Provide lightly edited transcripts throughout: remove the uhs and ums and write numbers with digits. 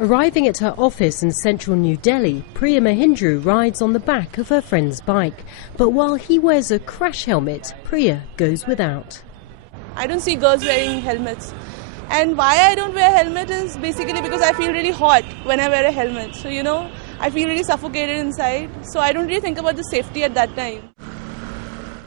Arriving at her office in central New Delhi, Priya Mahindru rides on the back of her friend's bike. But while he wears a crash helmet, Priya goes without. I don't see girls wearing helmets. And why I don't wear a helmet is basically because I feel really hot when I wear a helmet. So, I feel really suffocated inside. So I don't really think about the safety at that time.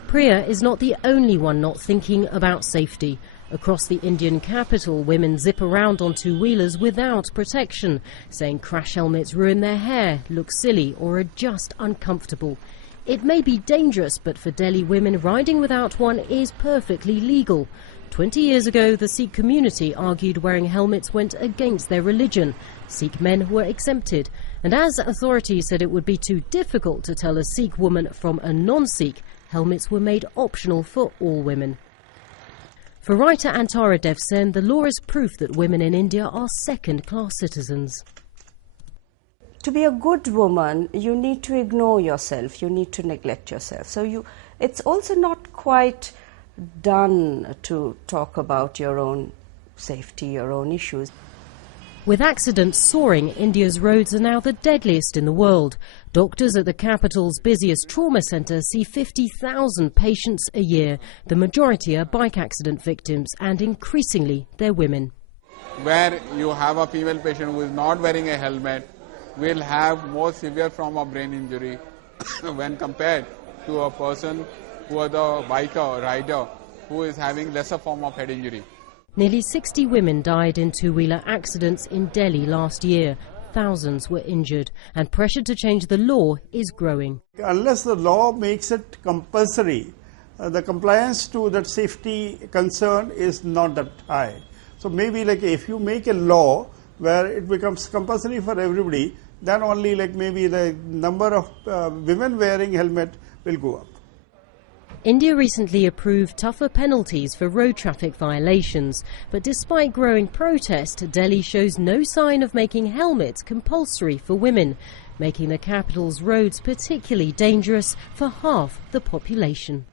Priya is not the only one not thinking about safety. Across the Indian capital, women zip around on two-wheelers without protection, saying crash helmets ruin their hair, look silly or are just uncomfortable. It may be dangerous, but for Delhi women, riding without one is perfectly legal. 20 years ago, the Sikh community argued wearing helmets went against their religion. Sikh men were exempted. And as authorities said it would be too difficult to tell a Sikh woman from a non-Sikh, helmets were made optional for all women. For writer Antara Devsen, the law is proof that women in India are second-class citizens. To be a good woman, you need to ignore yourself, you need to neglect yourself. So it's also not quite done to talk about your own safety, your own issues. With accidents soaring, India's roads are now the deadliest in the world. Doctors at the capital's busiest trauma centre see 50,000 patients a year. The majority are bike accident victims, and increasingly they're women. Where you have a female patient who is not wearing a helmet will have more severe form of brain injury when compared to a person who is a biker or rider who is having lesser form of head injury. Nearly 60 women died in two-wheeler accidents in Delhi last year. Thousands were injured, and pressure to change the law is growing. Unless the law makes it compulsory, the compliance to that safety concern is not that high. So maybe if you make a law where it becomes compulsory for everybody, then only maybe the number of women wearing helmet will go up. India recently approved tougher penalties for road traffic violations, but despite growing protest, Delhi shows no sign of making helmets compulsory for women, making the capital's roads particularly dangerous for half the population.